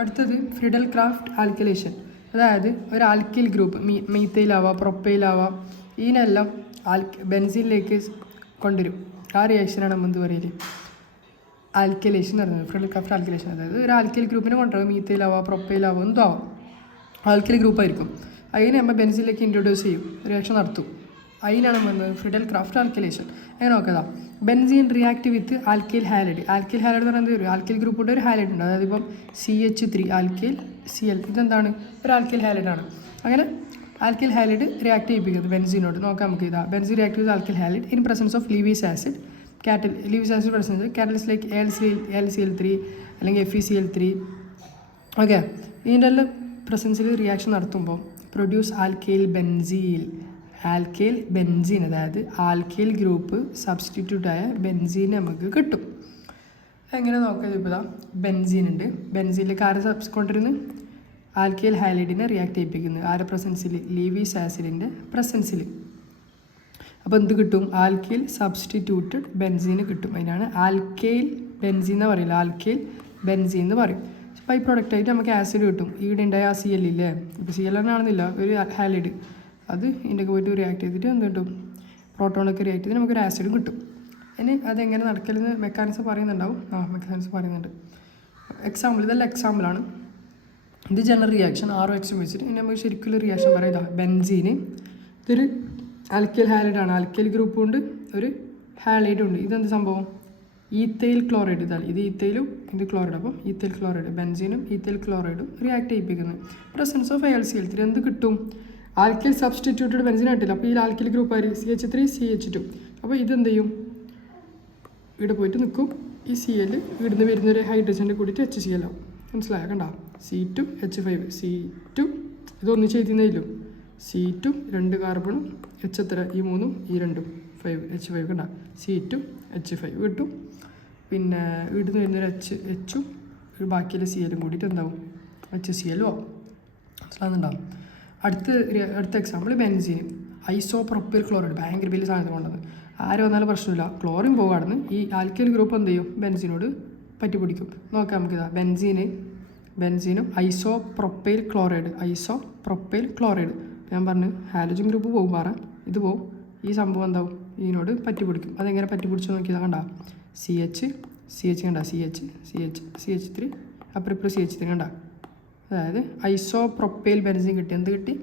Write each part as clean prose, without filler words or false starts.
അടുത്തത് Friedel Crafts alkylation. അതായത് ഒരു ആൽക്കിൽ ഗ്രൂപ്പ് മീത്തയിലാവാം പ്രൊപ്പയിലാവാം ഇതിനെല്ലാം ബെൻസീനിലേക്ക് കൊണ്ടുവരും. ആ റിയാക്ഷനാണ് നമ്മൾ എന്ത് പറയല് ആൽക്കലേഷൻ എന്ന് പറയുന്നത്. Friedel Crafts alkylation. അതായത് ഒരു ആൽക്കിൽ ഗ്രൂപ്പിനെ കൊണ്ടുവരും മീത്തയിലാവാം പ്രൊപ്പയിലാവാം എന്തോ ആവാം ആൽക്കിൽ ഗ്രൂപ്പായിരിക്കും. അതിനെ നമ്മൾ ബെൻസീനിലേക്ക് ഇൻട്രൊഡ്യൂസ് ചെയ്യും, റിയാക്ഷൻ നടത്തും. അതിനാണ് വന്നത് ഫ്രിഡൽ ക്രാഫ്റ്റ് ആൽക്കലേഷൻ. അങ്ങനെ നോക്കുക, benzene react with alkyl halide. Alkyl halide എന്ന് പറയുന്നത് ഒരു ആൽക്കിൽ ഗ്രൂപ്പിൻ്റെ ഒരു ഹാലൈഡ് ഉണ്ട്. അതായത് ഇപ്പം CH3 ആൽക്കിൽ Cl ഇതെന്താണ് ഒരു ആൽക്കിൽ ഹാലൈഡ് ആണ്. അങ്ങനെ ആൽക്കിൽ ഹാലൈഡ് റിയാക്ട് ചെയ്യിപ്പിക്കുന്നത് ബെൻസീനോട്. നോക്കാം നമുക്ക് ഇതാ benzene react with alkyl halide in presence of Lewis acid Lewis acid presence catalyst like LCl3 അല്ലെങ്കിൽ FeCl3. ഓക്കെ, ഇതിൻ്റെ എല്ലാം പ്രസൻസിൽ റിയാക്ഷൻ നടത്തുമ്പോൾ പ്രൊഡ്യൂസ് ആൽക്കൈൽ ബെൻസീൻ അതായത് ആൽക്കൈൽ ഗ്രൂപ്പ് സബ്സ്റ്റിറ്റ്യൂട്ടായ ബെൻസീൻ നമുക്ക് കിട്ടും. എങ്ങനെ നോക്കുക, ഇപ്പോൾ ഇതാ ബെൻസീൻ ഉണ്ട്. ബെൻസീനിലേക്ക് ആരെ കൊണ്ടിരുന്ന് ആൽക്കൈൽ ഹാലൈഡിനെ റിയാക്ട് ചെയ്യിപ്പിക്കുന്നത് ആരുടെ പ്രസൻസിൽ ലീവീസ് ആസിഡിൻ്റെ പ്രസൻസിൽ. അപ്പോൾ എന്ത് കിട്ടും, ആൽക്കൈൽ സബ്സ്റ്റിറ്റ്യൂട്ടഡ് ബെൻസീന് കിട്ടും. അതിനാണ് ആൽക്കൈൽ ബെൻസീൻ എന്ന് പറയില്ല, ആൽക്കൈൽ ബെൻസീൻ എന്ന് പറയും. ബൈ പ്രൊഡക്റ്റായിട്ട് നമുക്ക് ആസിഡ് കിട്ടും. ഈടെ ഉണ്ടായ ആ CL ഇല്ലേ, ഇപ്പോൾ CL തന്നെ ആണെന്നില്ല ഒരു ഹാലൈഡ്, അത് ഇതിൻ്റെയൊക്കെ പോയിട്ട് റിയാക്ട് ചെയ്തിട്ട് എന്ത് കിട്ടും, പ്രോട്ടോണൊക്കെ റിയാക്ട് ചെയ്തിട്ട് നമുക്കൊരു ആസിഡ് കിട്ടും. ഇനി അതെങ്ങനെ നടക്കലെന്ന് മെക്കാനിസം പറയുന്നുണ്ടാവും. മെക്കാനിസം പറയുന്നുണ്ട്. എക്സാമ്പിൾ ഇതെല്ലാം എക്സാമ്പിളാണ്. ഇത് ജനറൽ റിയാക്ഷൻ ROX വെച്ചിട്ട് ഇനി നമുക്ക് ശരിക്കുള്ള റിയാക്ഷൻ പറയാം. ഇതാ ബെൻസീന് ഇതൊരു ആൽക്കൈൽ ഹാലൈഡ് ആണ്. ആൽക്കൈൽ ഗ്രൂപ്പും ഉണ്ട് ഒരു ഹാലൈഡും ഉണ്ട്. ഇതെന്ത് സംഭവം, ഈത്തൈൽ ക്ലോറൈഡ്. ഇതാണ് ഇത് ഈത്തൈലും ഇത് ക്ലോറൈഡ്. അപ്പം ഈത്തൈൽ ക്ലോറൈഡ് ബെൻസീനും ഈത്തൈൽ ക്ലോറൈഡും റിയാക്ട് ചെയ്യിപ്പിക്കുന്നത് പ്രസൻസ് ഓഫ് LCl3. എന്ത് കിട്ടും, ആൽക്കൈൽ സബ്സ്റ്റിറ്റ്യൂട്ടഡ് ബെൻസീൻ ആയിട്ടില്ല. അപ്പോൾ ഈ ആൽക്കൈൽ ഗ്രൂപ്പ് ആയിരിക്കും CH3 CH2. അപ്പോൾ ഇതെന്ത് ചെയ്യും, ഇവിടെ പോയിട്ട് നിൽക്കും. ഈ Cl ഇവിടുന്ന് വരുന്നൊരു ഹൈഡ്രജൻ്റെ കൂടിയിട്ട് HCl ആവും. മനസ്സിലായോ, കണ്ട C2H5 C2 ഇതൊന്നും ചെയ്തിരുന്നില്ലോ. C2 2 കാർബണും H എത്ര, ഈ 3 ഈ 2 5 H5 കണ്ട C2H5 കിട്ടും. പിന്നെ ഇവിടുന്ന് വരുന്നൊരു Hഉം ബാക്കിയുള്ള Clഉം കൂടിയിട്ട് എന്താവും HCl ആവും. മനസ്സിലാകുന്നുണ്ടാവും. അടുത്ത എക്സാമ്പിൾ ബെൻസീൻ ഐസോപ്രോപ്പൈൽ ക്ലോറൈഡ്. ഭയങ്കര വലിയ സാധനം കൊണ്ടത് ആര് വന്നാലും പ്രശ്നമില്ല, ക്ലോറിൻ പോകാടുന്ന് ഈ ആൽക്കൈൽ ഗ്രൂപ്പ് എന്ത് ചെയ്യും, ബെൻസീനോട് പറ്റി പിടിക്കും. നോക്കാം നമുക്കിതാ ബെൻസീനും ഐസോപ്രോപ്പൈൽ ക്ലോറൈഡ്. ഞാൻ പറഞ്ഞു ഹാലോജൻ ഗ്രൂപ്പ് പോകും, ഇത് പോവും. ഈ സംഭവം എന്താവും, ഇതിനോട് പറ്റി പിടിക്കും. അതെങ്ങനെ പറ്റി പിടിച്ചു നോക്കിയതാ, കണ്ട CH കണ്ട CH3 അപ്പുറം CH3 കണ്ട. അതായത് ഐസോപ്രോപ്പൈൽ ബെൻസീൻ കിട്ടി. എന്ത് കിട്ടി,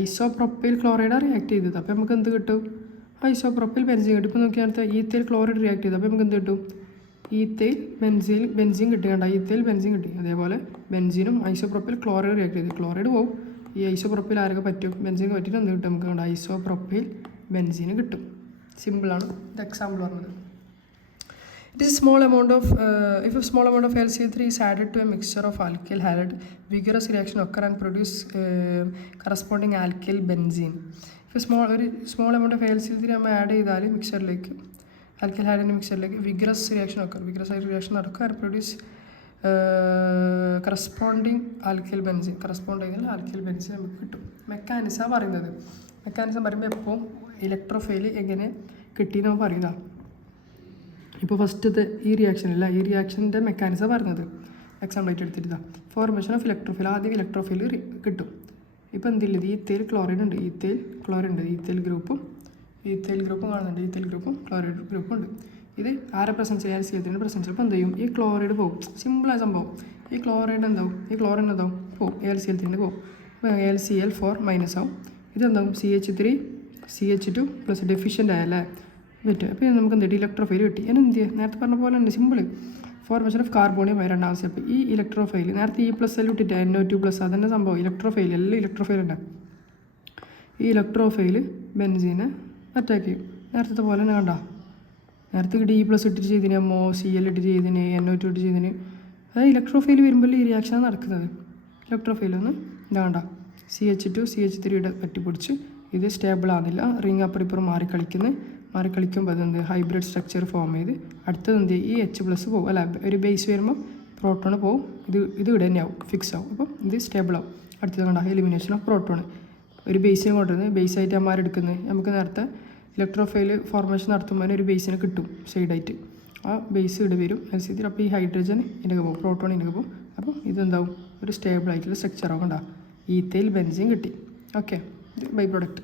ഐസോപ്രോപ്പൈൽ ക്ലോറൈഡാണ് റിയാക്ട് ചെയ്തത്. അപ്പോൾ നമുക്ക് എന്ത് കിട്ടും, ഐസോപ്രോപ്പൈൽ ബെൻസീൻ കിട്ടും. ഇപ്പോൾ നോക്കിയാൽ ഈത്തൈൽ ക്ലോറൈഡ് റിയാക്ട് ചെയ്തത്. അപ്പോൾ നമുക്ക് എന്ത് കിട്ടും, ഈത്തൈൽ ബെൻസീൻ കിട്ടി. കണ്ട ഈത്തൈൽ ബെൻസീൻ കിട്ടി. അതേപോലെ ബെൻസീനും ഐസോപ്രോപ്പൈൽ ക്ലോറൈഡ് റിയാക്ട് ചെയ്ത് ക്ലോറൈഡ് പോകും. ഈ ഐസോപ്രോപ്പൈൽ ആരൊക്കെ പറ്റും, ബെൻസീന് പറ്റിയിട്ട് എന്ത് കിട്ടും, നമുക്ക് കണ്ട ഐസോപ്രോപ്പൈൽ ബെൻസീന് കിട്ടും. സിമ്പിളാണ്. ഇത് എക്സാമ്പിൾ പറഞ്ഞത്. It is a small amount of if a small amount of LCl3 is added to a mixture of alkyl halide, vigorous reaction occur and produce corresponding alkyl benzene. If a small amount of LCl3 നമ്മൾ add ചെയ്താൽ മിക്സറിലേക്ക് alkyl ഹാലൈഡിൻ്റെ മിക്സറിലേക്ക് vigorous reaction നടക്കുക and produce corresponding alkyl benzene. Correspond ചെയ്താൽ alkyl benzene നമുക്ക് കിട്ടും. Mechanism പറയുന്നത്. Mechanism പറയുമ്പോൾ എപ്പോൾ electrophile എങ്ങനെ കിട്ടിയെന്ന് നമ്മൾ പറയുക. ഇപ്പോൾ ഫസ്റ്റത്തെ ഈ റിയാക്ഷൻ്റെ മെക്കാനിസം പറഞ്ഞത് എക്സാമ്പിളായിട്ട് എടുത്തിരുതാ. Formation of electrophile. ആദ്യം ഇലക്ട്രോഫൈൽ കിട്ടും. ഇപ്പോൾ എന്തില്ല, ഈത്തൈൽ ക്ലോറൈഡ് ഉണ്ട്, ഈത്തൈൽ ഗ്രൂപ്പും കാണുന്നുണ്ട്, ഈത്തൈൽ ഗ്രൂപ്പും ക്ലോറൈഡ് ഗ്രൂപ്പും ഉണ്ട്. ഇത് ആരെ പ്രസൻസ് ചെയ്യാൻ CH3 പ്രസൻസ്. അപ്പോൾ എന്ത് ചെയ്യും, ഈ ക്ലോറൈഡ് പോകും. സിമ്പിളായ സംഭവം. ഈ ക്ലോറൈഡ് എന്താവും പോകും, LCl3 പോകും. LCl4 മൈനസ് ആവും. ഇതെന്താവും CH3 CH2 പ്ലസ് ഡെഫിഷ്യൻ്റ് ആയല്ലേ പറ്റും. അപ്പോൾ നമുക്ക് എന്ത് കിട്ടി, ഇലക്ട്രോഫൈൽ കിട്ടി. ഞാൻ എന്ത് ചെയ്യുക, നേരത്തെ പറഞ്ഞ പോലെ തന്നെ സിമ്പിൾ. ഫോർമേഷൻ ഓഫ് കാർബോണിയം രണ്ടാം സ്റ്റെപ്പ്. ഈ ഇലക്ട്രോഫൈൽ നേരത്തെ E+L ഇട്ടിട്ട് NO2+, അതന്നെ സംഭവം. ഇലക്ട്രോഫൈൽ എല്ലാം ഇലക്ട്രോഫൈൽ ഉണ്ട്. ഈ ഇലക്ട്രോഫൈൽ ബെൻസീനെ അറ്റാക്ക് ചെയ്യും. നേരത്തെ പോലെ തന്നെ കണ്ട, നേരത്തെ D+ ഇട്ടിട്ട് ചെയ്തിന്, MOCl ഇട്ടിട്ട് ചെയ്തിന്, NO2 ഇട്ട് ചെയ്തിന്. അതായത് ഇലക്ട്രോഫൈൽ വരുമ്പോൾ ഈ റിയാക്ഷനാണ് നടക്കുന്നത്. ഇലക്ട്രോഫൈൽ ഒന്ന് ഇതാ കണ്ട CH2 CH3 പറ്റിപ്പിടിച്ച് ഇത് സ്റ്റേബിൾ ആകുന്നില്ല, റിങ് അപ്പുറം മാറിക്കളിക്കുമ്പോൾ അതെന്ത് ഹൈബ്രിഡ് സ്ട്രക്ചർ ഫോം ചെയ്ത് അടുത്തത് എന്ത് ഈ H+ പോകും. അല്ല, ഒരു ബേസ് വരുമ്പോൾ പ്രോട്ടോൺ പോകും. ഇത് ഇവിടെ തന്നെ ആവും, ഫിക്സ് ആവും. അപ്പം ഇത് സ്റ്റേബിൾ ആവും. അടുത്തത് കണ്ട എലിമിനേഷൻ ഓഫ് പ്രോട്ടോൺ. ഒരു ബേസിനെ കൊണ്ടുവരുന്നത് ബേസായിട്ട് അമ്മാരെടുക്കുന്നത്. നമുക്ക് നേരത്തെ ഇലക്ട്രോഫൈൽ ഫോർമേഷൻ നടത്തുമ്പോൾ ഒരു ബേസിനെ കിട്ടും സൈഡായിട്ട്. ആ ബേസ് ഇവിടെ വരും LCl3. അപ്പോൾ ഈ ഹൈഡ്രജൻ ഇതിനൊക്കെ പോകും, പ്രോട്ടോൺ ഇതിനൊക്കെ പോകും. അപ്പം ഇതെന്താവും ഒരു സ്റ്റേബിൾ ആയിട്ടുള്ള സ്ട്രക്ചറൊക്കെ ഉണ്ടാവും. ഈത്തയിൽ ബെൻസീൻ കിട്ടി. ഓക്കെ, ഇത് ബൈ പ്രൊഡക്റ്റ്.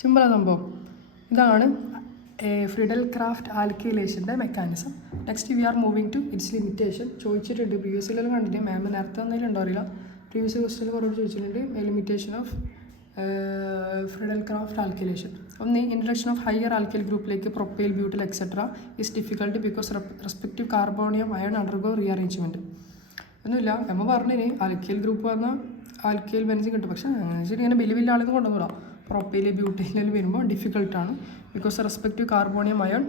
സിമ്പിളാണ് സംഭവം. ഇതാണ് ഫ്രിഡൽ ക്രാഫ്റ്റ് ആൽക്കൈലേഷൻ്റെ mechanism. Next we are moving to its limitation. ചോദിച്ചിട്ടുണ്ട് പ്രീവിയസിലെല്ലാം കണ്ടിട്ട്, മാം നേരത്തെ എന്തെങ്കിലും ഉണ്ടോ അറിയില്ല, പ്രീവിയസ് ക്വസ്റ്റിൽ കുറേ ചോദിച്ചിട്ടുണ്ട് limitation of Friedel Crafts alkylation. ഒന്ന്, ഇൻട്രഡക്ഷൻ ഓഫ് ഹയർ ആൽക്കൈൽ ഗ്രൂപ്പിലേക്ക് propyl, butyl etcetera is difficult because respective carbonium ion undergo rearrangement. ഒന്നുമില്ല, നമ്മൾ പറഞ്ഞിന് ആൽക്കൈൽ ഗ്രൂപ്പ് വന്നാൽ ആൽക്കൈൽ ബെൻസീൻ കിട്ടും. പക്ഷേ ശരി ഇങ്ങനെ വലിയ വലിയ ആളെന്ന് കൊണ്ടുവന്നില്ല. പ്രൊപ്പൈൽ ബ്യൂട്ടൈലിൽ വരുമ്പോൾ ഡിഫിക്കൽട്ടാണ് because respective carbonium ion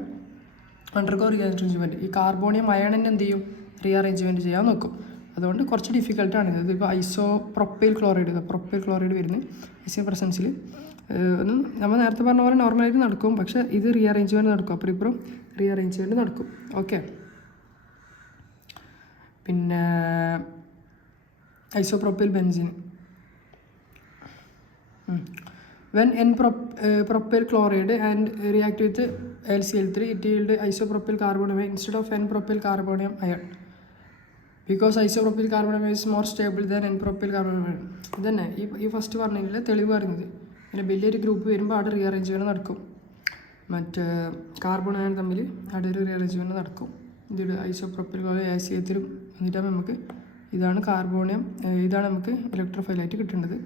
undergo rearrangement. ഈ കാർബോണിയം അയണിനെ എന്ത് ചെയ്യും, റീഅറേഞ്ച്മെൻറ്റ് ചെയ്യാൻ നോക്കും. അതുകൊണ്ട് കുറച്ച് ഡിഫിക്കൽട്ടാണ് ഇത്. ഇപ്പോൾ പ്രൊപ്പൈൽ ക്ലോറൈഡ് വരുന്നത് ഐസോ പ്രസൻസിൽ ഒന്നും നമ്മൾ നേരത്തെ പറഞ്ഞ പോലെ നോർമലായിട്ട് നടക്കും. പക്ഷേ ഇത് റീഅറേഞ്ച്മെൻറ്റ് നടക്കും, അപ്പുറം ഇപ്പുറം റീഅറേഞ്ച്മെൻറ്റ് നടക്കും. ഓക്കെ, പിന്നെ isopropyl benzene when n-propyl chloride and react with LCl3 it yield isopropyl carbonium instead of n-propyl carbonium ion because isopropyl carbonium is more stable than n-propyl carbonium ion. ഇതന്നെ ഈ first പറഞ്ഞെങ്കിൽ തെളിവ് പറയുന്നത്. പിന്നെ വലിയൊരു group വരുമ്പോൾ അവിടെ റീഅറേഞ്ച്മെൻറ്റ് നടക്കും. മറ്റേ കാർബൺ അയൺ തമ്മിൽ അവിടെ ഒരു റീഅറേഞ്ച്മെൻറ്റ് നടക്കും. ഇത് ഐസോപ്രോപ്പൈൽ LCl3 എന്നിട്ടാകുമ്പോൾ നമുക്ക് ഇതാണ് കാർബോണിയം, ഇതാണ് നമുക്ക് ഇലക്ട്രോഫൈലായിട്ട് കിട്ടേണ്ടത്.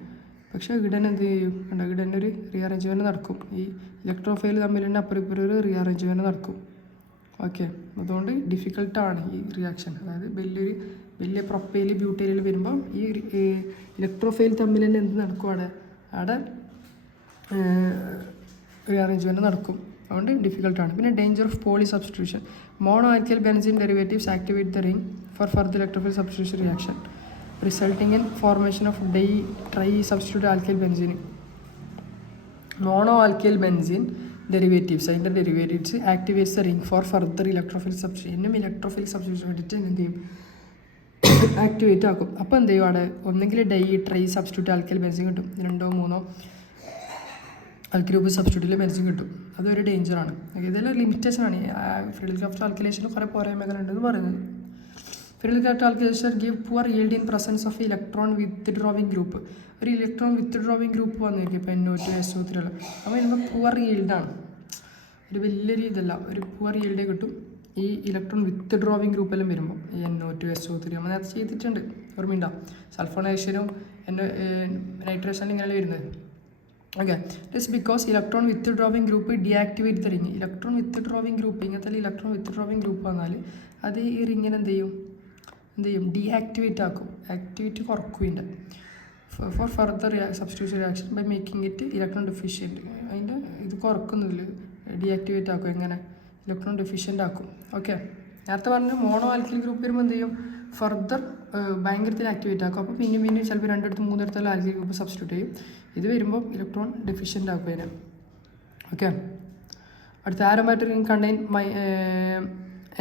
പക്ഷേ ഇടൻ എന്ത് ചെയ്യും, ഇടൻ ഒരു റീഅറേഞ്ച്മെൻറ്റ് നടക്കും. ഈ ഇലക്ട്രോഫൈൽ തമ്മിൽ തന്നെ അപ്പുറം ഇപ്പുറം ഒരു റീഅറേഞ്ച്മെൻറ്റ് നടക്കും. ഓക്കെ, അതുകൊണ്ട് ഡിഫിക്കൽട്ടാണ് ഈ റിയാക്ഷൻ. അതായത് വലിയ പ്രൊപ്പൈൽ ബ്യൂട്ടൈലിൽ വരുമ്പോൾ ഈ ഇലക്ട്രോഫൈൽ തമ്മിൽ തന്നെ എന്ത് നടക്കും, അവിടെ റീഅറേഞ്ച്മെൻറ്റ് നടക്കും. അതുകൊണ്ട് ഡിഫിക്കൽട്ടാണ്. പിന്നെ danger of poly substitution. Mono alkyl benzene derivatives activate the ring for further electrophile substitution reaction resulting in formation of tri-substitute alkyl benzene. Mono alkyl benzene derivatives അതിൻ്റെ derivatives activates the ring for further electrophile substitution. Electrophile substitution വേണ്ടിയിട്ട് എന്ത് ചെയ്യും, activate ആക്കും. അപ്പോൾ എന്ത് ചെയ്യും, അവിടെ ഒന്നെങ്കിൽ ട്രൈ സബ്സ്റ്റിറ്റ്യൂട്ട് ആൽക്കൈൽ ബെൻസീൻ കിട്ടും, 2 or 3 ആൽക്കൈൽ ഗ്രൂപ്പ് സബ്സ്റ്റിറ്റ്യൂട്ടിൽ ബെൻസീൻ കിട്ടും. അതൊരു ഡേഞ്ചറാണ്. ഇതെല്ലാം ലിമിറ്റേഷനാണ്. ഫ്രിഡൽ ക്രാഫ്റ്റ് ആൽക്കൈലേഷനിൽ കുറേ പോരായ്മകളുണ്ടെന്ന് പറയുന്നത്. Friedel Crafts alkylation give poor yield in presence of electron withdrawing group. ഒരു ഇലക്ട്രോൺ വിത്ത്ഡ്രോവിങ് ഗ്രൂപ്പ് വന്നിരിക്കും, ഇപ്പോൾ NO2 SO3 എല്ലാം. അപ്പോൾ വരുമ്പോൾ പുവർ yield-ആണ്, ഒരു വലിയൊരു ഇതല്ല, ഒരു പുവർ yield കിട്ടും ഈ ഇലക്ട്രോൺ വിത്ത്ഡ്രോവിങ് ഗ്രൂപ്പെല്ലാം വരുമ്പോൾ. ഈ NO2 SO3 നമ്മൾ നേരത്തെ ചെയ്തിട്ടുണ്ട്, ഓർമ്മയുണ്ടോ? സൾഫോണേഷനും നൈട്രേഷനും ഇങ്ങനെ വരുന്നത്. Okay, it's because electron withdrawing group deactivate the ring. Electron withdrawing group, ഇങ്ങനത്തെ ഇലക്ട്രോൺ വിത്ത്ഡ്രോവിങ് ഗ്രൂപ്പ് വന്നാൽ അത് ഈ റിങ്ങിനെ എന്ത് ചെയ്യും, ഡീആക്ടിവേറ്റ് ആക്കും, ആക്ടിവിറ്റി കുറക്കും ഇതിൻ്റെ. For further substitution reaction by making it electron deficient. അതിൻ്റെ ഇത് കുറക്കുന്നില്ല, ഡീആക്ടിവേറ്റ് ആക്കും. എങ്ങനെ, ഇലക്ട്രോൺ ഡെഫിഷ്യൻ്റ് ആക്കും. ഓക്കെ, നേരത്തെ പറഞ്ഞ മോണോ ആൽക്കൈൽ ഗ്രൂപ്പ് വരുമ്പോൾ എന്ത് ചെയ്യും, ഫർദർ ഭയങ്കരത്തിൽ ആക്ടിവേറ്റ് ആക്കും. അപ്പോൾ പിന്നെ ചിലപ്പോൾ 2-3 ആൽക്കൈൽ ഗ്രൂപ്പ് സബ്സ്റ്റിറ്റ്യൂട്ട് ചെയ്യും. ഇത് വരുമ്പോൾ ഇലക്ട്രോൺ ഡെഫിഷ്യൻ്റ് ആക്കും അതിനെ. ഓക്കെ, അടുത്ത aromatic ring contain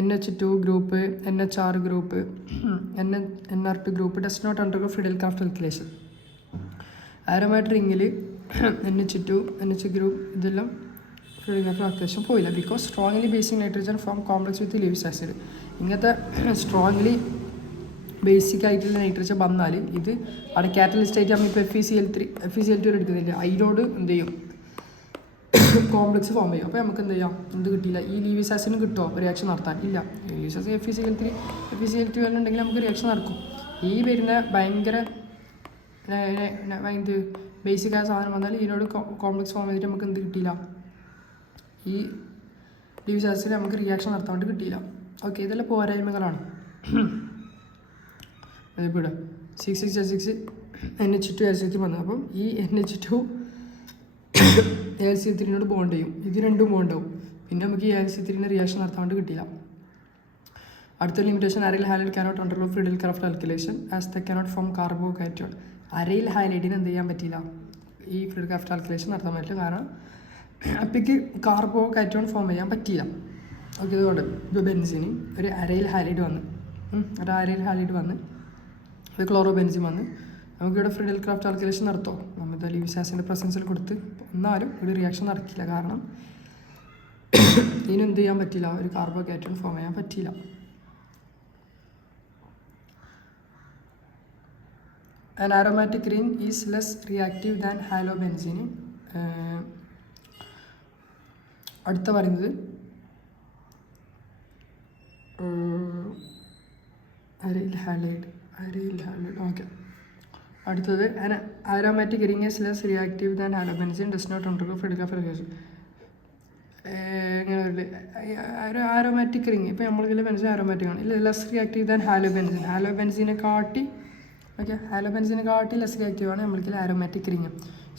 NH2 group, NHR group, NR2 group does not undergo Friedel Crafts alkylation. Aromatic റിംഗിൽ NH2, NH ഗ്രൂപ്പ് ഇതെല്ലാം ഫ്രിഡൽ ക്രാഫ്റ്റ് ആൽക്കൈലേഷൻ പോയില്ല. Because strongly basic nitrogen form complex with Lewis acid. ഇങ്ങനത്തെ strongly basic ആയിട്ടുള്ള nitrogen വന്നാൽ ഇത് അവിടെ catalyst ആയിട്ട് നമ്മൾ ഇപ്പോൾ FeCl2 എടുക്കുന്നില്ല, അതിനോട് എന്ത് ചെയ്യും, കോംപ്ലക്സ് ഫോം ചെയ്യും. അപ്പോൾ നമുക്ക് എന്ത് ചെയ്യാം, എന്ത് കിട്ടിയില്ല, ഈ ലീവിസ് ആസിഡിന് കിട്ടുമോ റിയാക്ഷൻ നടത്താൻ? ഇല്ല. ലീവിസ് ആസിഡ് FeCl3 എല്ലാം ഉണ്ടെങ്കിൽ നമുക്ക് റിയാക്ഷൻ നടക്കും. ഈ വരുന്ന ഭയങ്കര ഇത് ബേസിക് ആയ സാധനം വന്നാൽ ഇതിനോട് കോംപ്ലക്സ് ഫോം ചെയ്തിട്ട് നമുക്ക് എന്ത് കിട്ടിയില്ല, ഈ ലീവിസ് ആസിഡ് നമുക്ക് റിയാക്ഷൻ നടത്താൻ വേണ്ടി കിട്ടിയില്ല. ഓക്കെ, ഇതെല്ലാം പോരായ്മകളാണ്. ഇവിടെ 6 NH2 LC3 വന്നത്. അപ്പം ഈ NH2 LC3 ബോണ്ട് ചെയ്യും, ഇത് രണ്ടും ബോണ്ടാവും. പിന്നെ നമുക്ക് ഈ LC3 റിയാക്ഷൻ നടത്താൻ വേണ്ടി കിട്ടിയില്ല. അടുത്ത limitation, aryl halide cannot undergo Friedel Crafts alkylation as the cannot form carbocation. Aryl ഹാലൈഡിന് എന്ത് ചെയ്യാൻ പറ്റിയില്ല, ഈ ഫ്രിഡൽ ക്രാഫ്റ്റ് ആൽക്കൈലേഷൻ നടത്താൻ പറ്റില്ല, കാരണം അപ്പോഴേക്ക് കാർബോകാറ്റോൺ ഫോം ചെയ്യാൻ പറ്റിയില്ല. ഓക്കെ, ഇതുകൊണ്ട് ഇപ്പോൾ ബെൻസിന് ഒരു അരയിൽ ഹാലൈഡ് വന്ന് ഒരു ക്ലോറോ ബെൻസിൻ വന്ന് നമുക്കിവിടെ ഫ്രിഡൽ ക്രാഫ്റ്റ് ആൽക്കൈലേഷൻ നടത്തുമോ, നമ്മൾ ലീവിസ് ആസിഡിൻ്റെ പ്രസൻസിൽ കൊടുത്ത് എന്നാലും ഒരു റിയാക്ഷൻ നടക്കില്ല. കാരണം ഇതിനെന്ത് ചെയ്യാൻ പറ്റില്ല, ഒരു കാർബോകാറ്റോൺ ഫോം ചെയ്യാൻ പറ്റിയില്ല. an aromatic ring is less reactive than halobenzene. അടുത്ത പറയുന്നത് അരയിൽ ഹാലൈഡ് ഓക്കെ. അടുത്തത് aromatic ring is less reactive than halobenzene does not undergo Friedlander. Aromatic ring ഇപ്പോൾ നമ്മളിതിൽ ബെൻസിൻ ആരോമാറ്റിക് ആണ്, ഇല്ല ലെസ് റിയാക്റ്റീവ് ദാൻ ഹാലോബെൻസിനെ കാട്ടി ലെസ് റിയാക്റ്റീവ് ആണ് നമ്മൾക്ക് aromatic ring.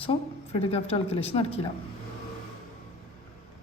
So Friedrich calculation നടക്കില്ല.